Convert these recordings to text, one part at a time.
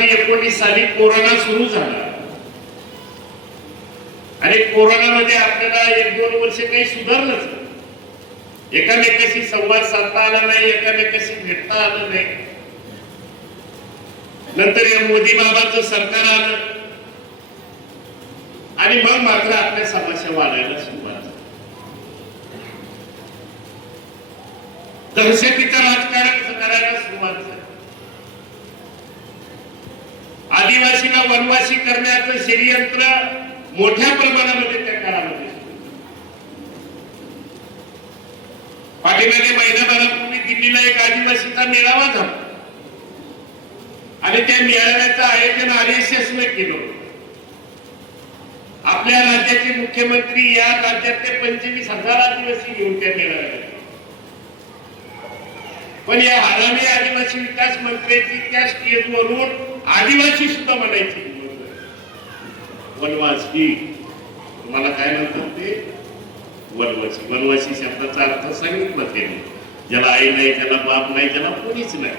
2019 साली कोरोना सुरू झाला आणि कोरोनामध्ये आपल्याला 1-2 वर्ष काही सुधारलंच, एकामेकाशी संवाद साधता आला नाही, एकामेकाशी भेटता आलं नाही. नंतर या मोदी बाबांचं सरकार आलं आणि मग मात्र आपल्या समस्या वाढायला सुरुवात झाली. दहशतीचं राजकारण करायला सुरुवात झाली. आदिवासीला वनवासी करण्याचं षडयंत्र मोठ्या प्रमाणामध्ये त्या काळामध्ये पाठीमागे महिनाभरापूर्वी दिल्लीला एक आदिवासीचा मेळावा झाला आणि त्या मेळाव्याचं आयोजन RSSने केलं. आपल्या राज्याचे मुख्यमंत्री या राज्यातले 25,000 आदिवासी घेऊन त्या मेळाव्याला, पण या हरामी आदिवासी विकास मंत्र्याची त्या स्टेजवरून आदिवासी सुद्धा म्हणायची वनवासी. तुम्हाला काय म्हणतात ते? वनवासी. वनवासी शब्दाचा अर्थ सांगितलं त्यांनी. ज्याला आई नाही, ज्याला बाप नाही, ज्याला कोणीच नाही,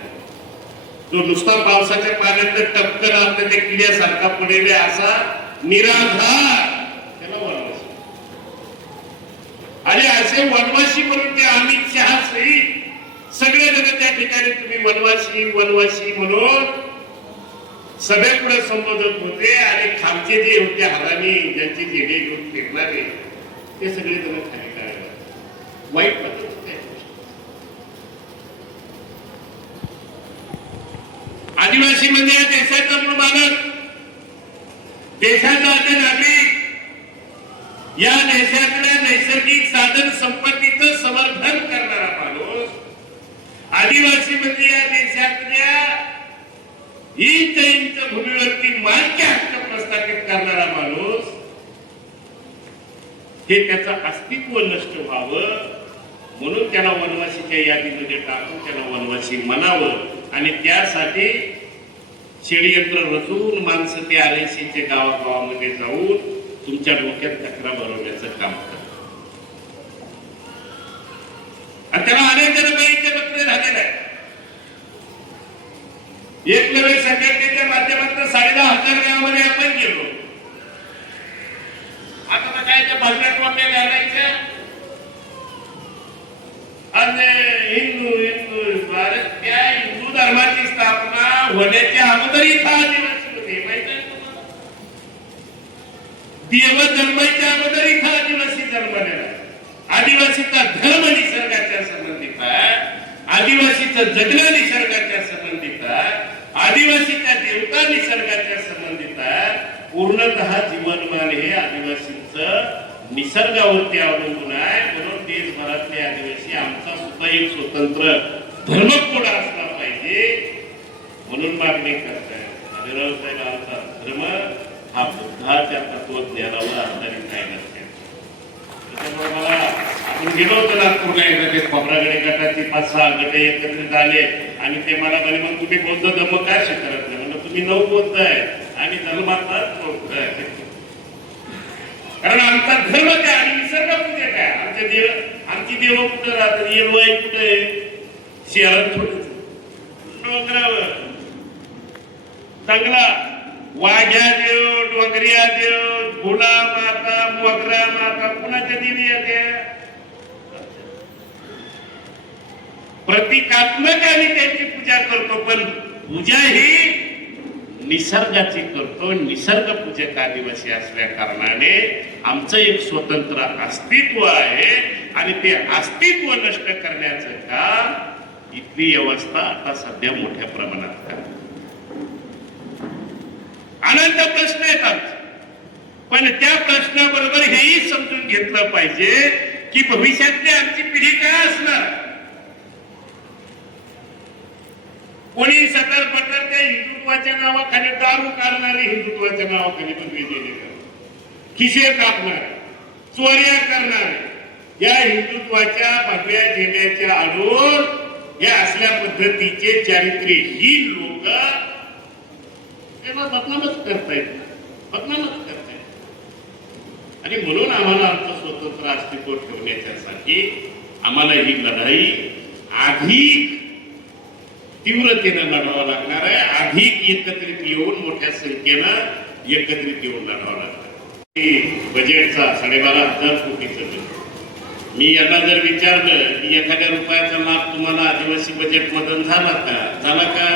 तो नुसता पावसाच्या पाण्यात टपकन आपल्या त्या किड्यासारखा पडेल असा निराधार, त्याला वनवासी. आणि असे वनवासी म्हणून ते अमित शहा सहित सगळेजण त्या ठिकाणी तुम्ही वनवासी वनवासी म्हणून सगळ्यापुढे संबोधत होते. आणि खालचे जे होते हरामी, ज्यांचे जेडे घेऊन फेकणारे, ते सगळेजण खाली काढले. वाईट पद्धत होते. आदिवासी म्हणजे या देशाचा मूळ मालक, देशाचा नागरिक, या देशातल्या नैसर्गिक साधन संपत्तीचं संवर्धन करणारा माणूस. आदिवासी म्हणजे या देशातल्या इंच भूमीवरती मालकी हक्क प्रस्थापित करणारा माणूस. हे त्याचं अस्तित्व नष्ट व्हावं म्हणून त्याला वनवासीच्या यादीमध्ये टाकून त्याला वनवासी म्हणावं. आणि त्यासाठी षडयंत्र रचून माणसं ते RSSच्या गावागावामध्ये जाऊन तुमच्या डोक्यात तक्रार भरवण्याचं काम करतात. आणि त्याला अनेक जण बळीचे बकरे झालेले आहेत. एक नव्हे संघटनेच्या माध्यमातून 10,500 गावामध्ये आपण गेलो. आता काय त्या भजनात वापरे घालायच्या आणि हिंदू भारत, त्या हिंदू धर्माची स्थापना होण्याच्या अगोदर इथं आदिवासी होते. माहिती आहे तुम्हाला? देव जन्माच्या अगोदर इथं आदिवासी जन्मलेला. आदिवासीचा धर्म निसर्गाच्या संबंधित आहे, आदिवासीचं जगणं निसर्गाच्या संबंधित आहे, आदिवासीच्या देवता निसर्गाच्या संबंधित आहे. पूर्णतः जीवनमान हे आदिवासींचं निसर्गावरती अवलंबून आहे. म्हणून देशभरातले आदिवासी आमचा सुद्धा एक स्वतंत्र धर्मकोड असला पाहिजे म्हणून मागणी करतायत. आदिराव साहेब, आमचा धर्म हा बुद्धाच्या तत्वज्ञानावर आधारित आहे. त्याच्यामुळे मला आपण गेलो होतो नागपूरला एकदा, ते खोबरागडे गटाचे 5-6 गट एकत्रित आले आणि ते मला म्हणे, मग तुम्ही बौद्ध धर्म काय स्वीकारत नाही? म्हणजे तुम्ही 9 बौद्ध आहे आणि धर्माचाच बौद्ध आहे. कारण आमचा धर्म काय आणि निसर्ग पूजा काय? आमचे देव, आमची देव कुठं राहतात? येलवाई कुठे? शहरात थोडंच, डोंगरावर चांगला वाघ्या देव, डोंगरिया देव, भोला माता, मोगरा माता, कुणाच्या देवी येत्या? प्रतिकात्मक आम्ही त्यांची पूजा करतो, पण पूजा ही निसर्गाची करतो. निसर्ग पूजक आदिवासी असल्या कारणाने आमचं एक स्वतंत्र अस्तित्व आहे आणि ते अस्तित्व नष्ट करण्याचं काम इथली व्यवस्था आता सध्या मोठ्या प्रमाणात करते. अनंत प्रश्न येतात, पण त्या प्रश्नाबरोबर हेही समजून घेतलं पाहिजे की भविष्यातली आमची पिढी काय असणार. कोणी सतर पटर त्या हिंदुत्वाच्या नावाखाली दारू काढणारे, हिंदुत्वाच्या नावाखाली बंदी दिली, खिसे कापणारे, चोऱ्या करणारे, या हिंदुत्वाच्या भगव्या झेंड्याच्या आडून या असल्या पद्धतीचे चारित्र्यहीन लोक बदनामच करतायत, बदनामच करतायत. आणि म्हणून आम्हाला आमचं स्वतंत्र अस्तित्व ठेवण्यासाठी आम्हाला ही लढाई अधिक तीव्रतेनं लढावं लागणार आहे. अधिक एकत्रित येऊन मोठ्या संख्येनं एकत्रित येऊन लढावं लागणार. बजेटचा 12,500 कोटीचं बजेट, मी यांना जर विचारलं की एखाद्या रुपयाचा लाभ तुम्हाला आदिवासी बजेट मधून झाला का?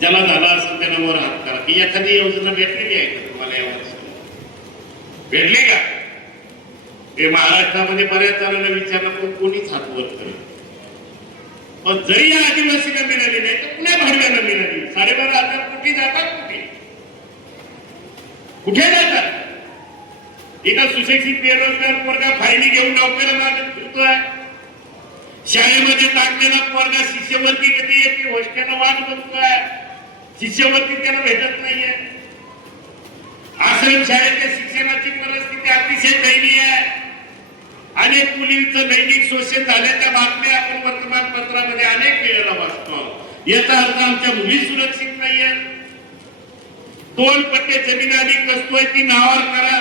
ज्याला झाला असेल त्याला वर हात करा की एखादी योजना भेटलेली आहे का तुम्हाला या वर्षी? भेटली का? ते महाराष्ट्रामध्ये बऱ्याच जणांना विचारलं पण कोणीच हात वर करत. पण जरी या आदिवासीला मिळाली नाही तर कुठल्या भाडव्याला मिळाली? 12,500 कोटी जातात कुठे जातात? इथं सुशिक्षित बेरोजगार पोरगा फायली घेऊन नोकरीला मागत फिरतोय. शाळेमध्ये टाकलेला पोरगा शिष्यवृत्ती कधी येते हॉस्टेलला वाट बघतोय, शिष्यवृत्ती त्याला भेटत नाहीये. आश्रम शाळेच्या शिक्षणाची परिस्थिती अतिशय दयनीय आहे. अनेक मुलींचं लैंगिक शोषण झाल्याच्या बातम्या आपण वर्तमानपत्रामध्ये अनेक वेळेला वाचतो. याचा अर्थ आमच्या मुली सुरक्षित नाहीये. 2 पट्टे जमीन आणि कसतोय ती नावावर करा,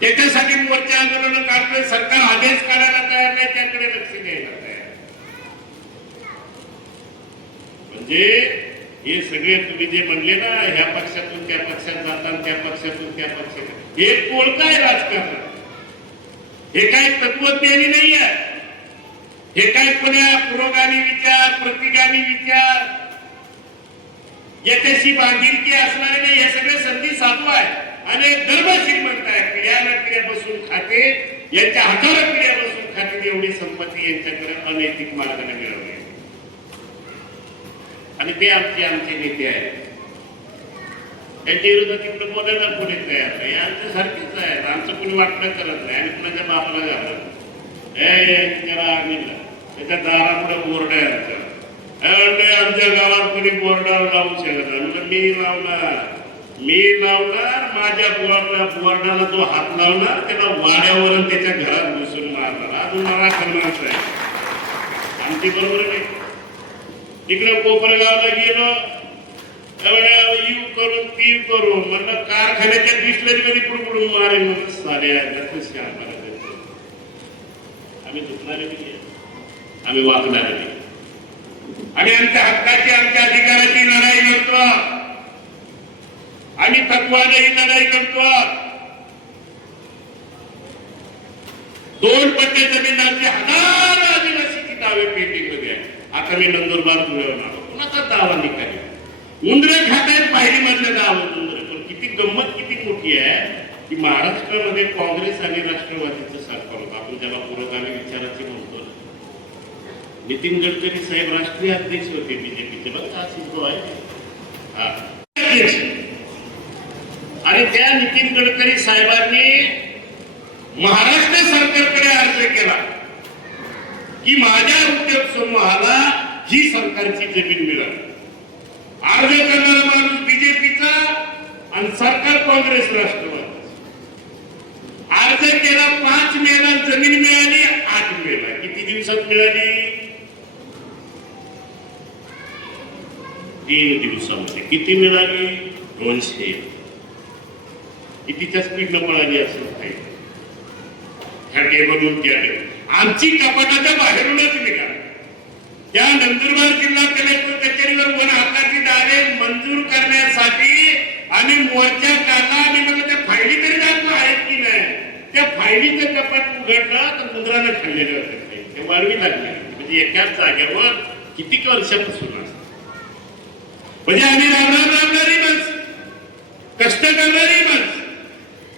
त्याच्यासाठी मोर्चा आंदोलन काढतोय. सरकार आदेश काढायला तयार नाही, त्याकडे लक्ष द्यायला तयार. म्हणजे हे सगळे तुम्ही जे म्हणले ना, ह्या पक्षातून त्या पक्षात जातात, त्या पक्षातून त्या पक्षात, हे कोणतं आहे राजकारण? हे काय तत्वज्ञानी नाही आहे. हे काय कोण्या पुरोगामी विचार, प्रतिगामी विचार, याच्याशी बांधिलकी असणारे नाही. हे सगळे संधी साधू आहे आणि धर्म श्रीमंत आहे. पिढ्याला पिढ्या बसून खाते, यांच्या हाताला पिढ्या बसून खाते, एवढी संपत्ती यांच्याकडे अनैतिक मार्गाने मिळवली आणि ते आमचे नेते आहेत. त्यांच्या विरोधात तिकडे बोलायला कोणी तयार नाही. आमच्या सारखेच आहेत. आमचं कोणी वाटणं करत नाही आणि कुणाच्या बापाला घालत त्याच्या दारापुढे बोर्ड आहे. आमच्या गावात कोणी बोर्डावर लावू शकत नाही. मी लावणार माझ्या बोर्डाला जो हात लावणार त्याला वाड्यावर त्याच्या घरात घुसून मारणार. अजून मला करणार आहे. आमची बरोबर नाही. तिकडे कोपरगावला गेलो, यू करून ती करून म्हणलं कारखान्याच्या डिस्टलरी मध्ये पुढे मारे म्हणून सारे आम्ही झुकणारे नाही, आम्ही वागणारे नाही. आणि आमच्या हक्काची, आमच्या अधिकाराची लढाई लढतो. आम्ही तत्वाने ही लढाई लढतो. 2 पट्टे जमीनांचे हजारो आदिवासीची दावे पेंडिंग मध्ये आहे. आता मी नंदुरबार जुळवून आलो, कुणाचा दावा निघाली? उंदरे खात्यात पाहिली मधले दावा उंदरे. पण किती गंमत किती मोठी आहे की महाराष्ट्रामध्ये काँग्रेस आणि राष्ट्रवादीचं सरकार होतं. आपण ज्याला पुरोगामी विचाराचे म्हणतो. नितीन गडकरी साहेब राष्ट्रीय अध्यक्ष होते बीजेपीचे. बघा अध्यक्ष. आणि त्या नितीन गडकरी साहेबांनी महाराष्ट्र सरकारकडे अर्ज केला की माझ्या उद्योग समूहाला ही सरकारची जमीन मिळाली. अर्ज करणारा माणूस बीजेपीचा आणि सरकार काँग्रेस राष्ट्रवादी. अर्ज केला 5 मेला जमीन मिळाली. 8 मेला किती दिवसात मिळाली? 3 दिवसामध्ये. किती मिळाली? 200. कितीच्या स्पीडनं मिळाली असं काही. ह्या टेबलून त्या टेबल आमची कपाटाच्या बाहेरूनच निघाली. त्या नंदुरबार जिल्हा कलेक्टर कचेरीवर 1 हक्काची दावे मंजूर करण्यासाठी आणि मोर्चा काढला. आणि म्हणलं त्या फायली तरी दाखवा आहेत की नाही. त्या फायलीचं कपाट उघडलं तर मुद्रानं खाल्लेले होते. ते वाढवी लागले. म्हणजे एकाच जागेवर किती वर्षापासून असत. म्हणजे आम्ही राबणारी माणसं, कष्ट करणारी माणसं,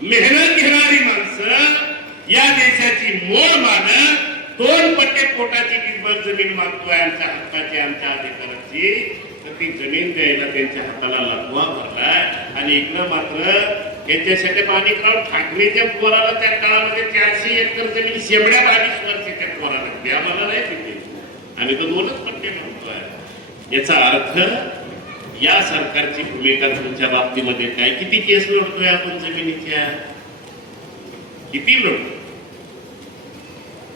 मेहनत घेणारी माणसं या देशाची मोड मानत 2 पट्टे पोटाची किंमत जमीन मागतोय आमच्या हक्काची, आमच्या अधिकाराची. तर ती जमीन द्यायला त्यांच्या हाताला लकवा भरलाय. आणि इकडं मात्र याच्यासाठी पाणी काढून ठाकरेच्या पोराला त्या काळामध्ये 400 एकर जमीन शेवड्या 22 वर्षाच्या पोराला द्या मला नाही तिथे. आम्ही तर 2च पट्टे म्हणतोय. याचा अर्थ या सरकारची भूमिका तुमच्या बाबतीमध्ये काय? किती केस लढतोय आपण जमिनीच्या? किती लढतो?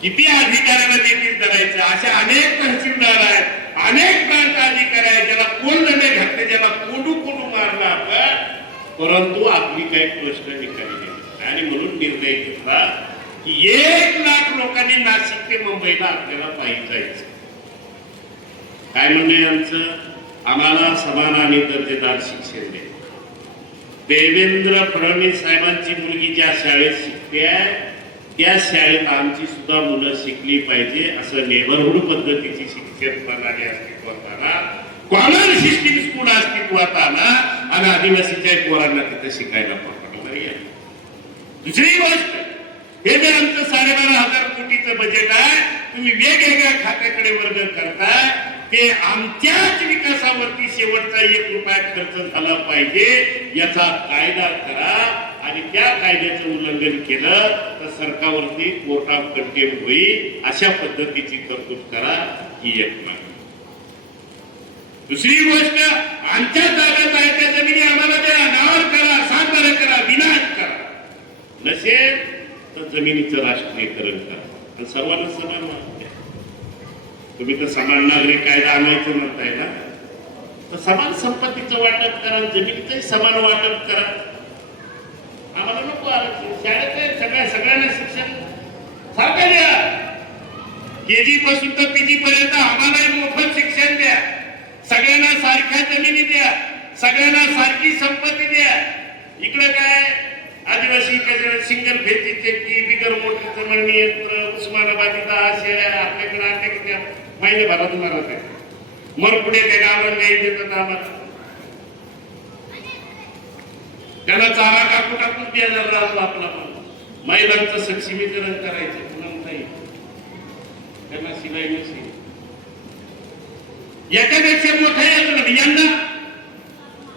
किती अधिकाऱ्यांना देखील करायचं? असे अनेक तहसीलदार आहेत, अनेक प्रांत अधिकारी आहेत ज्याला कोण दंडे घातले, ज्याला कोडू मारला आपण, परंतु आपली काही प्रश्न निकाली नाही. आणि म्हणून निर्णय घेतला की 1 लाख लोकांनी नाशिक ते मुंबईला आपल्याला पायी जायचं. काय म्हणणे आमचं, आम्हाला समान आणि दर्जेदार शिक्षण द्या. देवेंद्र फडणवीस साहेबांची मुलगी ज्या शाळेत शिकते त्या शाळेत आमची सुद्धा मुलं शिकली पाहिजे, असं नेबरहुड पद्धतीची शिक्षण प्रणाली अस्तित्वात आला, कॉमन सिस्टीम स्कूल अस्तित्वात आला आणि आदिवासीच्या पोरांना तिथे शिकायला पकडलं. दुसरी गोष्ट, हे जे आमचं 12,500 कोटीचं बजेट आहे, तुम्ही वेगवेगळ्या खात्याकडे वर्ग करताय, ते आमच्याच विकासावरती शेवटचा 1 रुपया खर्च झाला पाहिजे याचा कायदा करा. आणि त्या कायद्याचं उल्लंघन केलं तर सरकारवरती कोर्ट ऑफ कंटेम्प्ट होईल, अशा पद्धतीची तरतूद करा. ही एक मागणी. दुसरी गोष्ट, आमच्या ताब्यात आहे त्या जमिनी आम्हाला द्या, नावर करा, सातबारा करा, विनाश करा. नसेल तर जमिनीचं राष्ट्रीयकरण करा, सर्वांना समान वाटत. तुम्ही तर समान नागरिक कायदा आणायचं म्हणताय ना, तर समान संपत्तीचं वाटप करा, जमिनीचंही समान वाटप करा. आम्हाला नको आरक्षण, शाळेत सगळ्यांना शिक्षण सारखं द्या. केजी पासून तर पीजी पर्यंत आम्हालाही मोफत शिक्षण द्या, सगळ्यांना सारख्या जमिनी द्या, सगळ्यांना सारखी संपत्ती द्या. इकडे काय आदिवासी सिंगल फेजची चेकी, बिगर मोटरचं मळणी यंत्र, उस्मानाबादीचा शेळ्या आपल्याकडे आणल्या की त्या महिन्याभरात मारत आहे. मग पुढे त्या गावाला नाही देतात आम्हाला, त्याला चारा टाकून द्यायला लागला. आपला महिलांचं सक्षमीकरण करायचं, त्यांना शिलाई नसेल. याच्यापेक्षा मोठा यंदा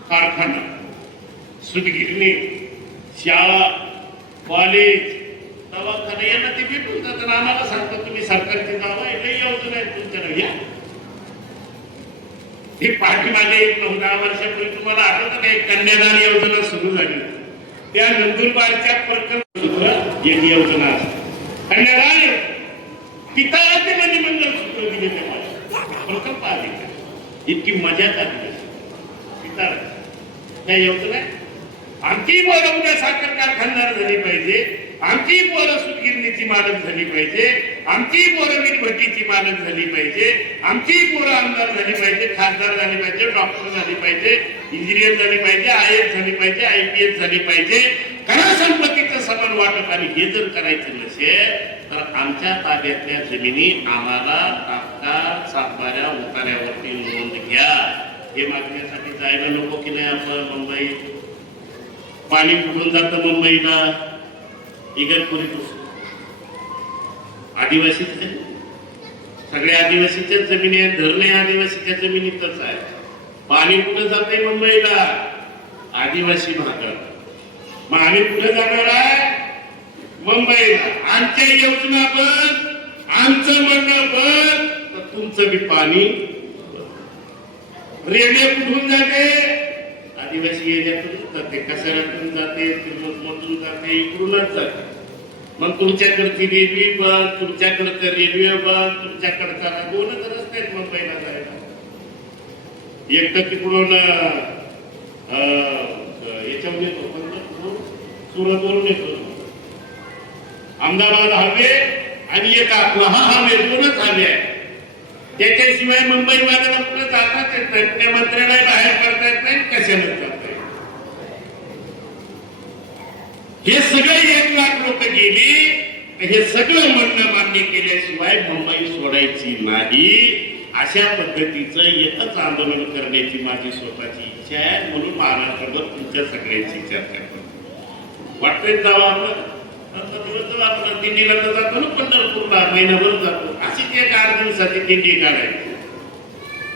कारखाना, सूतगिरणी, शाळा, कॉलेज, दवाखाना यांना ते भेटून जातात. आम्हाला सांगतात तुम्ही सरकारची नाव आहे, लई योजना आहे तुमच्याकडे घ्या. हे पाठीमागे 9-10 वर्षापूर्वी तुम्हाला आठवतं का, एक कन्यादान योजना सुरू झाली. त्या नंदुरबारच्या प्रकल्प एक योजना असते, कन्यादान. पिताचे म्हणजे मंगलसूत्र दिले त्या प्रकल्प आले, इतकी मजा चालली पिता त्या योजना. आमची पोरं उद्या साखर कारखानदार झाली पाहिजे, आमची पोरं सूतगिरणीची मालक झाली पाहिजे, आमची पोरं मीठभट्टीची मालक झाली पाहिजे, आमची पोरं आमदार झाली पाहिजे, खासदार झाली पाहिजे, डॉक्टर झाली पाहिजे, इंजिनियर झाली पाहिजे, IAS झाली पाहिजे, IPS झाली पाहिजे. करा संपत्तीचं समान वाटप. आणि हे जर करायचं नसेल तर आमच्या ताब्यातल्या जमिनी आम्हाला तात्काळ सातबाऱ्या उतार्यावरती नोंद घ्या. हे मागण्यासाठी जायला नको की नाही आपण मुंबई? पाणी कुठून जातं मुंबईला? इगतपुरी आदिवासी, सगळ्या आदिवासीच्या जमिनी आहेत, धरणे आदिवासीच्या जमिनीतच आहे. पाणी कुठं जाते मुंबईला? आदिवासी भागात. मग आम्ही कुठे जाणार आहे? मुंबईला. आमच्या योजना बंद, आमचं म्हणणं बंद, तर तुमचं बी पाणी. रेल्वे कुठून जाते? आदिवासी एरियातून जाते, कसाऱ्यातून जाते, मधून जाते, इकडूनच जाते. मग तुमच्याकडची रेल्वे बंद, तुमच्याकडचं रेल्वे बंद, तुमच्याकडचा दोनच रस्ते आहेत मुंबईला जायला. एक तर तिकडून याच्यावर येतो, सुरतवरून येतो, अहमदाबाद हवे आणि एक आपला हा हवे, दोनच हवे आहे. त्याच्याशिवाय मुंबई वाल्याला कुठे जातात येत नाही, त्या मंत्र्याला बाहेर करता येत नाही, कशाला जाता येत. हे सगळे 1 लाख लोक गेली, हे सगळं म्हणणं मान्य केल्याशिवाय मुंबई सोडायची नाही. अशा पद्धतीचं एकच आंदोलन करण्याची माझी स्वतःची इच्छा आहे. म्हणून महाराष्ट्रभर तुमच्या सगळ्यांची चर्चा करतो. वाटतंय जावं आपण दिंडीला तर जातो ना, पंढरपूरला महिनाभर जातो. अशी ती 8 दिवसाची दिंडी काढायची,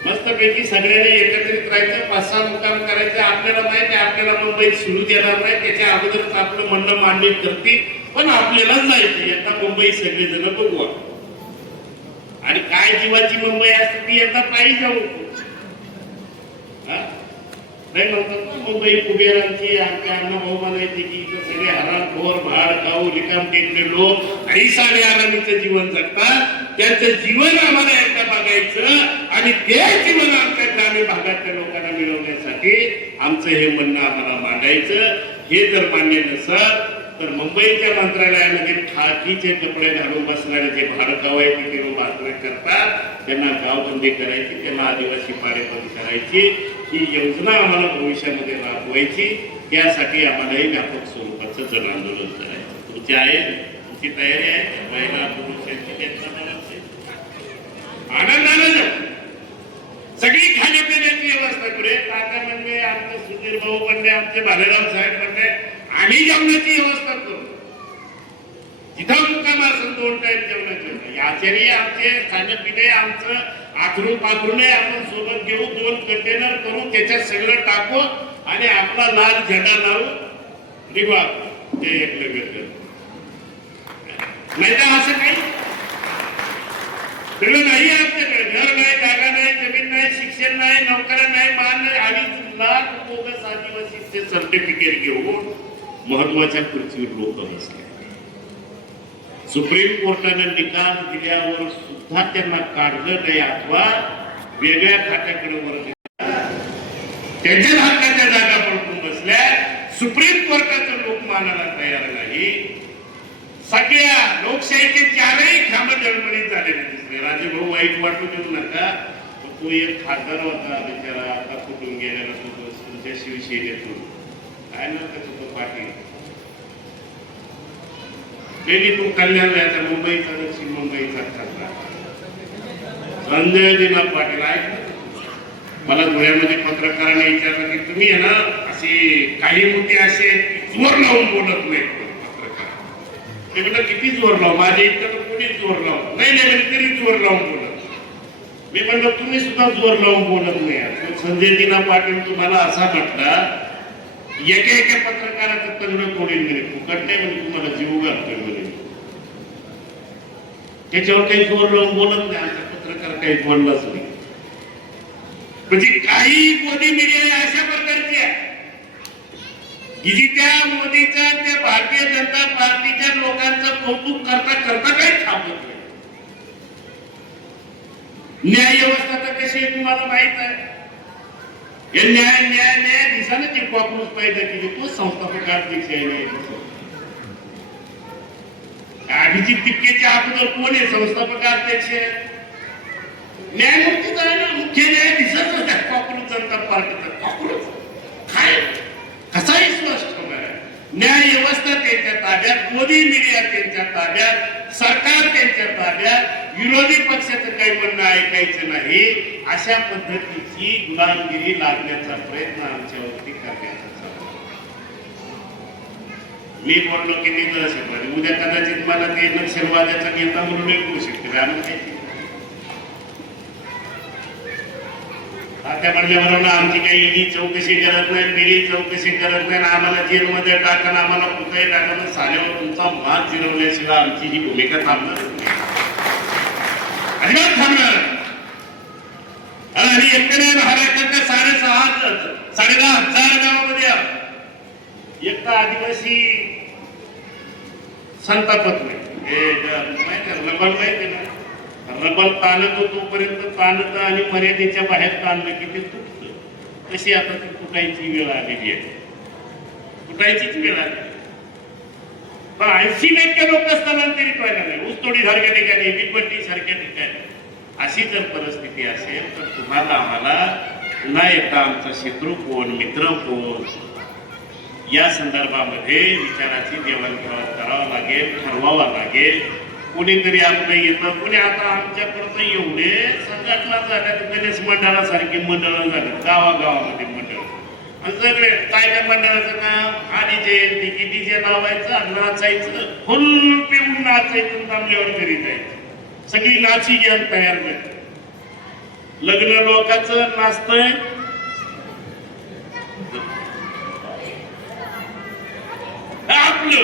मस्तपैकी सगळ्यांनी एकत्रित राहायचं, 5-6 मुक्काम करायचं. आपल्याला माहिती आहे आपल्याला मुंबईत सुरू देणार नाही, त्याच्या अगोदरच आपलं म्हणणं मान्य करतील, पण आपल्याला जायचं. एकदा मुंबई सगळेजण बघू. आणि काय जीवाची मुंबई असते ती एकदा पायी जाऊ. नाही म्हणतात मुंबई कुबेरांची, आमच्या अण्णाभाऊ म्हणायचे की इथं सगळे हरामखोर, भाड खाऊ, रिकाम टेकले लोक ऐसाने आरामीचं जीवन जगतात. त्यांचं जीवन आम्हाला एकदा बघायचं आणि ते जीवन आमच्या ग्रामीण भागातल्या लोकांना मिळवण्यासाठी आमचं हे म्हणणं आम्हाला मांडायचं. हे जर मान्य नसत तर मुंबईच्या मंत्रालयामध्ये खाकीचे कपडे घालून बसणारे जे भाडकाऊ आहे तिथे भाषण करतात, त्यांना गावबंदी करायची, त्यांना आदिवासी पाडेबंदी करायची, ही योजना आम्हाला भविष्यामध्ये राबवायची. त्यासाठी आम्हालाही व्यापक स्वरूपाचं जन आंदोलन करायचं. तुमची आहे, तुमची तयारी आहे? महिला पुरुषांची आनंदानं जाऊ. सगळी खाण्यापिण्याची व्यवस्था करू. काका म्हणले, आमचे सुधीर भाऊ म्हणले, आमचे भालेराव साहेब म्हणले, आम्ही जेवणाची व्यवस्था करू. जिथं मुक्काम असेल 2 टाइम जेवणाचे याच्याने आमचे खाणेपिणे आमचं आखरून पाखरूने आपण सोबत घेऊ. 2 कंटेनर करू, त्याच्यात सगळं टाकू आणि आपला लाल झेंडा लावू. निघा ते एकलं नाही तर असं काही सगळं नाही. आमच्याकडे घर नाही, जागा नाही, जमीन नाही, शिक्षण नाही, नोकऱ्या नाही, मान नाही. आणि लाख बोगस आदिवासीचे सर्टिफिकेट घेऊन महत्वाच्या खुर्चीवर लोक बसले. सुप्रीम कोर्टाने निकाल दिल्यावर सुद्धा त्यांना काढलं नाही अथवा वेगळ्या खात्याकडे वर्ग त्यांच्या हक्काच्या जागा पडून बसल्या. सुप्रीम कोर्टाचं लोक मानायला तयार नाही. सगळ्या लोकशाहीचे 4ही खांब जळमळीत झालेले दिसले. राजेभाऊ वाईट वाटू देऊ नका, तो एक खासदार होता बिचारा, आता कुठून गेलेला तो तुमच्या शिवसेनेतून काय ना त्याचं पाटील तो कल्याण जायचा, मुंबईचा दक्षिण मुंबईचा खासदार संजय दिना पाटील आहे. मला धुळ्यामध्ये पत्रकारांनी विचारलं की तुम्ही आहे ना असे काही मोठे असे जोर लावून बोलत नाही पत्रकार. ते म्हणलं किती जोर लावू, माझ्या इतकं तर कोणी जोर लावू नाही म्हणजे तरी जोर लावून बोलत. मी म्हणलं तुम्ही सुद्धा जोर लावून बोलत नाही. संजय दिना पाटील तुम्हाला असा म्हटला, एका पत्रकाराचं तंगड तोडील म्हणे, फुकट नाही म्हणजे तुम्हाला जीव घालतोय म्हणे. त्याच्यावर काही जोर लावून बोलत नाही. आमचा पत्रकार काही बोललाच नाही. म्हणजे काही मोदी मीडिया अशा प्रकारची आहे की जी त्या मोदीचा त्या भारतीय जनता पार्टीच्या लोकांचं कौतुक करता करता काही थांबत नाही. न्याय व्यवस्था तर कशी आहे तुम्हाला माहित आहे. हे न्याय न्याय न्याय दिसानं जे कॉक्रोच पैदा केली तो संस्थापक अध्यक्ष आहे. अभिजित तिप्पेचे अगोदर कोण आहे संस्थापक अध्यक्ष? न्यायमूर्तीच आहे ना, मुख्य न्यायाधीशच होता कॉक्रोच जनता पार्टीचा. कॉक्रोच काय कसा विश्वास ठेवणार आहे? न्याय व्यवस्था त्यांच्या ताब्यात, मोदी मीडिया त्यांच्या ताब्यात, सरकार त्यांच्या ताब्यात, विरोधी पक्षाचं काही म्हणणं ऐकायचं नाही. अशा पद्धतीची गुलामगिरी लागण्याचा प्रयत्न आमच्यावरती करण्याचा मी बोललो की ते दहशतवादी. उद्या कदाचित मला ते नक्षलवाद्याचा नेता म्हणून ऐकू शकते. त्या म्हणल्याबरोबर आमची काही ईडी चौकशी करत नाही, पीडी चौकशी करत नाही, आम्हाला जेलमध्ये टाकणं, आम्हाला कुठेही टाकणं, साल्यावर तुमचा मात जिरवल्याशिवाय आमची ही भूमिका थांबणार अजिबात थांबणार. आणि एकट्याने महाराष्ट्राच्या 10,500 गावामध्ये एकटा आदिवासी संतापत नाही. रबल माहिती ना, रबल ताणत तोपर्यंत ताणत आणि मर्यादेच्या बाहेर ताणलं की ते तुटतं. तशी आता ती तुटायची वेळ आलेली आहे. तुटायचीच वेळ आली. पण 80% लोक स्थलांतरित व्हायला नाही. ऊसतोडी सारख्या ठिकाणी, विपट्टी सारख्या ठिकाणी. अशी जर परिस्थिती असेल तर तुम्हाला आम्हाला पुन्हा एकदा आमचा शत्रू कोण, मित्र कोण या संदर्भामध्ये विचाराची देवाणघेवाण करावं लागेल, ठरवावं लागेल. कोणीतरी आपलं येतं, कोणी आता आमच्याकडचं एवढे संघटना झाल्यात, गणेश मंडळासारखी मंडळं झाली गावागावामध्ये मंडळ. आणि सगळे काय काय मंडळाचं काम आणि जयंती की डीजे लावायचं, नाचायचं, फुल पिऊन नाचायचं, थांबल्यावर घरी जायचं. सगळी नाची गॅंग तयार झाली. लग्न लोकांचं नाचतंय, आपलं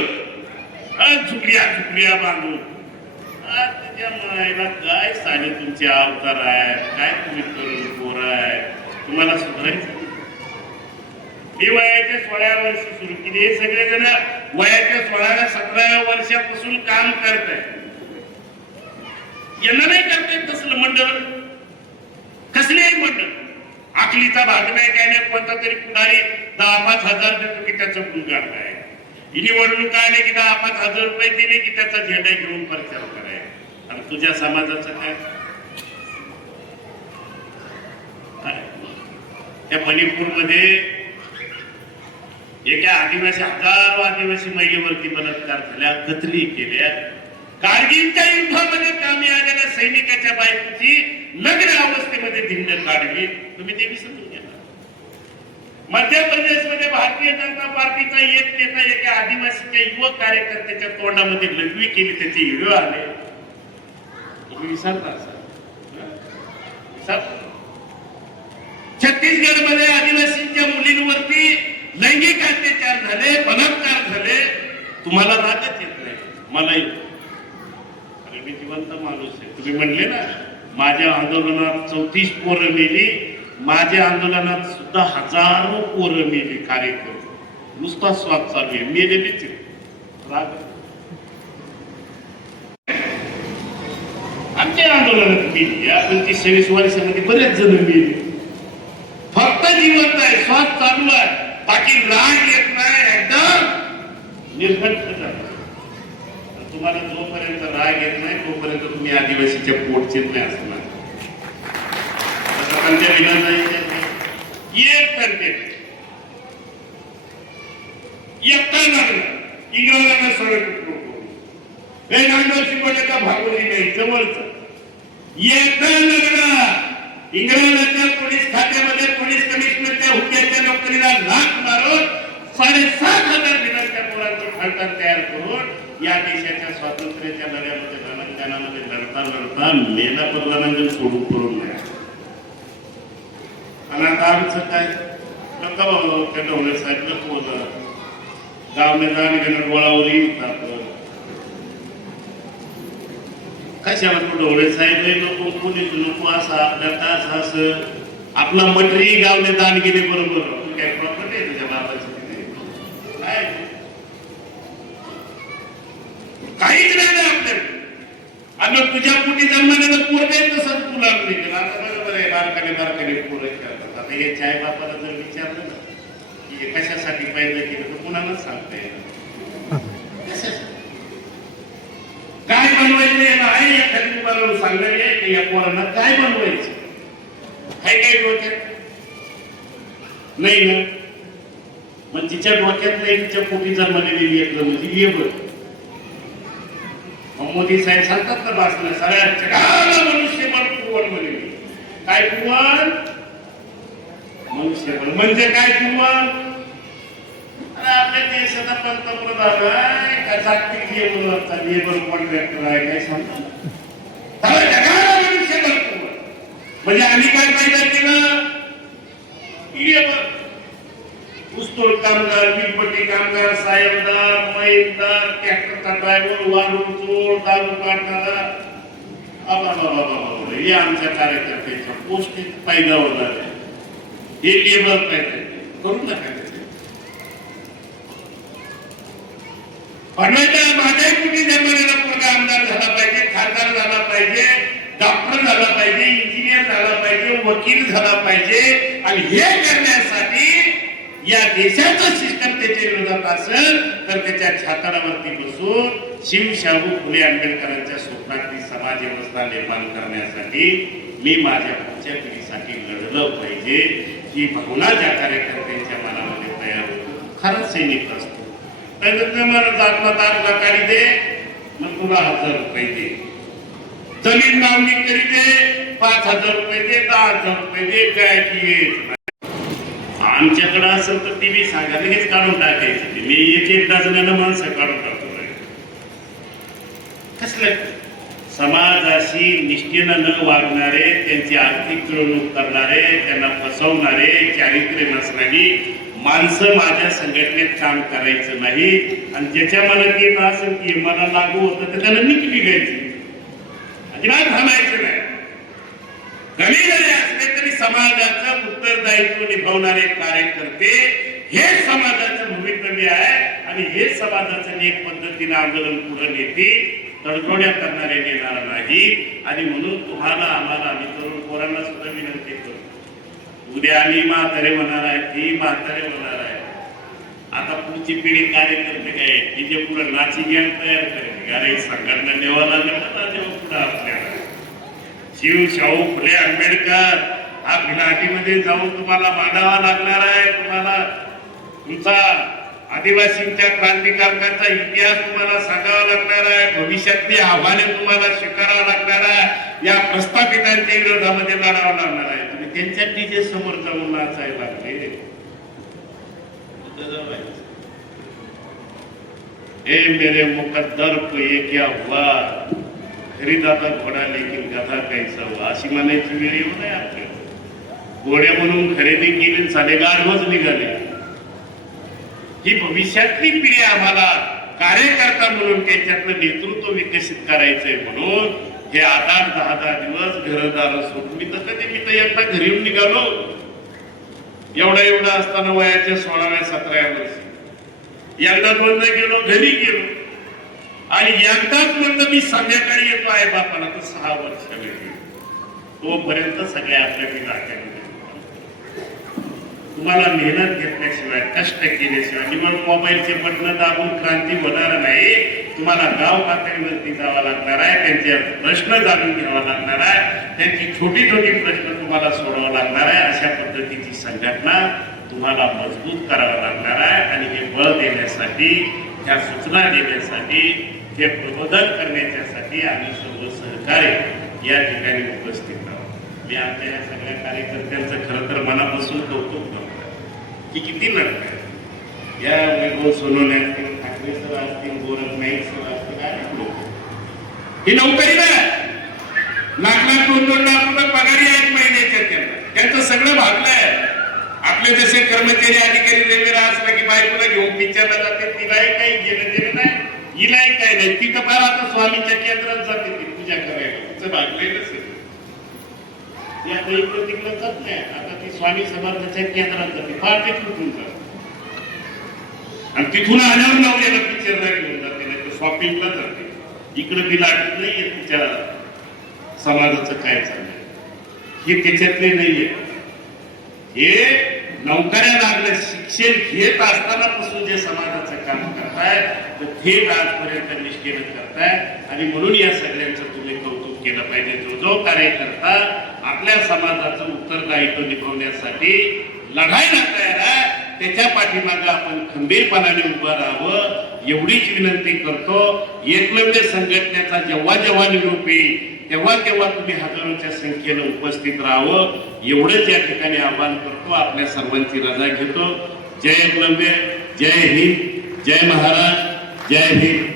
झुकड्या बांधून. तुझ्या मायला काय साडे तुमचे अवतार आहे, काय तुम्ही तरुण पोर आहे, तुम्हाला सुधारायचं. मी वयाच्या 16व्या वर्षी सुरू केली. हे सगळेजण वयाच्या 16व्या 17व्या वर्षापासून काम करत आहे. यांना नाही करतायत तसलं मंडळ, कसलेही मंडळ. आखलीचा भाग नाही, काय नाही. कोणता तरी पुढारी 10-5 हजार देतो की त्याचं गुणगान आहे. ही निवडणूक आली की 10-5 हजार रुपये दिले की त्याचा झेंडा घेऊन प्रचार कराय. आणि तुझ्या समाजाचं काय? त्या मणिपूरमध्ये एका आदिवासी हजारो आदिवासी महिलेवरती बलात्कार झाल्या, कत्तली केल्या. कारगिलच्या युद्धामध्ये कामी आलेल्या सैनिकाच्या बायकोची लग्न अवस्थेमध्ये धिंड काढली. तुम्ही ते विसरून गेला. मध्य प्रदेशमध्ये भारतीय जनता पार्टीचा एक नेता एका आदिवासीच्या युवक कार्यकर्त्याच्या तोंडामध्ये लघवी केली, त्याचे व्हिडिओ आले. तुम्ही विसरता छत्तीसगडमध्ये आदिवासींच्या मुलींवरती लैंगिक अत्याचार झाले, बलात्कार झाले. तुम्हाला रागच येत नाही, मलाही. अरे मी जिवंत माणूस आहे. तुम्ही म्हणले ना माझ्या आंदोलनात 34 पोरं मेली, माझ्या आंदोलनात सुद्धा हजारो पोरं मेली. कार्यक्रम नुसता स्वाद चालू आहे, मेलेलीच राग. आमच्या आंदोलनात मेली, आपण 26 वर्षामध्ये बरेच जण मेली. फक्त जिवंत आहे, स्वाद चालू आहे, बाकी राग येत नाही. एकदम निर्घट झाला. तुम्हाला जोपर्यंत राग येत नाही तोपर्यंत तुम्ही आदिवासीच्या पोटचेच नाही असणार. त्यांच्या विना नाही एक करते एकटा लागला इंग्रजांना सगळं नांदोर शिकवले का भागवली नाही जवळच एकटा लागला. इंग्रजांच्या पोलीस खात्यामध्ये पोलीस कमिशनरच्या हुक्याच्या नोकरीला लाख मारून 7,500 दिनांच्या पोरांची फलटण तयार करून या देशाच्या स्वातंत्र्याच्या लढ्यामध्ये रणंगणामध्ये लढता मेला पण रणांगण सोडून पडून नाही. आणि आता आमचं काय नका बाबा त्या ढवळे साहेब नको गावने जाणे गोळावर येतात. कशाला तो ढवळे साहेब नको कोणी नको असं आपल्या असं आपला मटरी गावने दान गेले बरोबर. काय प्रॉपर्टी आहे तुझ्या बाबाची काय काहीच नाही ना आपल्याला. आणि तुझ्या पोटी जन्माला पोर काय तसंच तुला आता बरोबर आहे. बारकाने पोरं खेळतात. आता हे चाय बापाला जर विचारलं ना की हे कशासाठी पाहिजे केलं तर कुणालाच सांगता येईल. काय बनवायचं आहे एखादी तुम्हाला सांगायला की या पोरांना काय बनवायचं काय काय डोक्यात नाही ना. मग तिच्या डोक्यात नाही तिच्या पोटी जन्मलेली लेकरं म्हणजे ये बघ. मोदी साहेब सांगतात ना भाषण सगळ्या जगाला मनुष्यबळ पुरवण म्हणे. काय पुरवण मनुष्यबळ म्हणजे काय पुरवण. अरे आपल्या देशाचा पंतप्रधान आहे का जागतिक लेवलवरचा लेबर कॉन्ट्रॅक्टर आहे काय सांगतो. सगळ्या जगाला मनुष्यबळ पुरवण म्हणजे आम्ही काय फायदा केलं. लेबर ऊसतोड कामगार, वीटपट्टी कामगार, साहेबदार, मैदार, ट्रॅक्टरचा ड्रायव्हर, वाहून चोर, दारू काढणारा हे आमच्या कार्यकर्त्याच्या पोस्टिंग फायदा होणार आहे. हे लेबर पाहिजे करून नका. माझ्या कुठे जन्मलेला पोरगा आमदार झाला पाहिजे, खासदार झाला पाहिजे, डॉक्टर झाला पाहिजे, इंजिनियर झाला पाहिजे, वकील झाला पाहिजे. आणि हे करण्यासाठी या देशाचं सिस्टम त्याच्या विरोधात असेल तर त्याच्या छाताडावरती बसून शिवशाहू फुले आंबेडकरांच्या स्वप्नातली समाज व्यवस्था निर्माण करण्यासाठी मी माझ्या पुढच्या पिढीसाठी लढलं पाहिजे ही भावना ज्या कार्यकर्त्यांच्या मनामध्ये तयार होतो खरंच सैनिक असतो. मला जातला दाखला काढी दे मग तुला 1000 रुपये दे. जमीन नावणी करी दे 5000 रुपये दे, 10,000 रुपये दे. काय आमच्याकडे असेल तर ती मी सांगा हेच काढून टाकायची. मी एक डझनानं माणसं काढून टाकतो. कसलं समाजाशी निष्ठेनं न वागणारे, त्यांची आर्थिक पिळवणूक करणारे, त्यांना फसवणारे, चारित्र्य नसणारी माणसं माझ्या संघटनेत काम करायचं नाही. आणि ज्याच्या मनात येत असेल की मला लागू होतं तर त्याला नीट निघायची अजिबात थांबायचं नाही. कमी जरी असले तरी समाजाचं उत्तरदायित्व निभावणारे कार्यकर्ते हे समाजाचं भवितव्य आहे. आणि हे समाजाचं एक पद्धतीने आंदोलन पुढे नेते तडजोड्या करणारे नेणार नाही. आणि म्हणून तुम्हाला आम्हाला आम्ही तरुण पोरांना सुद्धा विनंती करतो. उद्या आम्ही म्हातारे होणार आहे, ती म्हातारे होणार आहे. आता पुढची पिढी कार्यकर्ते काय की जे पुढे नाची गॅंग तयार करेल अरे संघटना देवा लागला तेव्हा पुढे आपल्याला शिव शाहू फुले आंबेडकर हा बिलाटीमध्ये जाऊन तुम्हाला मांडावा लागणार आहे. तुम्हाला तुमचा आदिवासींच्या क्रांतिकारकांचा इतिहास तुम्हाला सांगावा लागणार आहे. भविष्यातली आव्हाने तुम्हाला स्वीकारावं लागणार आहे. या प्रस्थापितांच्या विरोधामध्ये लढावं लागणार आहे. तुम्ही त्यांच्या जे समोर जाऊन नाचायला लागले. ए मेरे मुकद्दर को ये क्या हुआ, खरीदाता घोडा लेकिन गधा कैसा हुआ, अशी म्हणायची वेळ येऊ नये आपल्या. घोड्या म्हणून खरेदी केली साडेगाढवच निघाले. ही भविष्यातली पिढी आम्हाला कार्यकर्ता म्हणून त्यांच्यातलं नेतृत्व विकसित करायचंय म्हणून हे 8-10 दिवस घरदार सोडून मी तर एकदा घरी येऊन निघालो. एवढा असताना वयाच्या 16व्या-17व्या वर्षी एकदा म्हणलं गेलो, घरी गेलो आणि एकदाच म्हणलं मी संध्याकाळी येतो आहे बापाला. तर 6 वर्ष वेळ तोपर्यंत सगळ्या आपल्या इलाक्यामध्ये तुम्हाला मेहनत घेतल्याशिवाय, कष्ट केल्याशिवाय, निवड मोबाईलचे बटन दाबून क्रांती होणार नाही. तुम्हाला गाव पातळीवरती जावं लागणार आहे. त्यांचे प्रश्न जाणून घ्यावा लागणार आहे. त्यांची छोटी प्रश्न तुम्हाला सोडवावं लागणार आहे. अशा पद्धतीची संघटना तुम्हाला मजबूत करावं लागणार आहे. आणि हे बळ देण्यासाठी, ह्या सूचना देण्यासाठी, हे प्रबोधन करण्यासाठी आम्ही सर्व सहकार्य या ठिकाणी उपस्थित आहोत. मी आमच्या या सगळ्या कार्यकर्त्यांचं खरं तर मनापासून कौतुक करतो की किती लढत या वैभव सोनवणे असतील, ठाकरे सर असतील, गोरख नाईक सर असतील, ही नोकरी ना लाख 2-2 लाख रुपये पगारी आहेत महिन्याच्या. त्यांचं सगळं भागलंय. आपले जसे कर्मचारी अधिकारी रेल्वेला असला की बायकोला घेऊन पिक्चरला जाते, तिलाही काही गेलं नाही, हिलाही काही नाही. ती तर फार आता स्वामीच्या केंद्रात जाते ती पूजा करायला. तिचं भागलेलं असेल या इकडं तिकडं जात नाही. आता ती स्वामी समर्थाच्या केंद्रात जाते, फार ते कुठून जाते आणि तिथून आल्यावर नवऱ्याला पिक्चरला घेऊन जाते, नाही तर शॉपिंगला जाते. इकडं बिलाटत नाहीये तिच्या समाजाचं काय चाललंय हे त्याच्यातले नाहीये. हे नोकऱ्या लागल्या शिक्षण घेत असताना पासून जे समाजाचं काम करताय तर थेट आजपर्यंत निष्ठेनं करताय. आणि म्हणून या सगळ्यांचं तुम्ही कौतुक केलं पाहिजे. जो कार्यकर्ता आपल्या समाजाचं उत्तरदायित्व निभवण्यासाठी लढायला तयार आहे त्याच्या पाठीमागे आपण खंबीरपणाने उभं राहावं एवढीच विनंती करतो. एकलव्य संघटनेचा जेव्हा निरोप येईल तेव्हा तुम्ही हजारोच्या संख्येनं उपस्थित राहावं एवढंच या ठिकाणी आवाहन करतो. आपल्या सर्वांची रजा घेतो. जय एकलव्य, जय हिंद, जय महाराज, जय हिंद.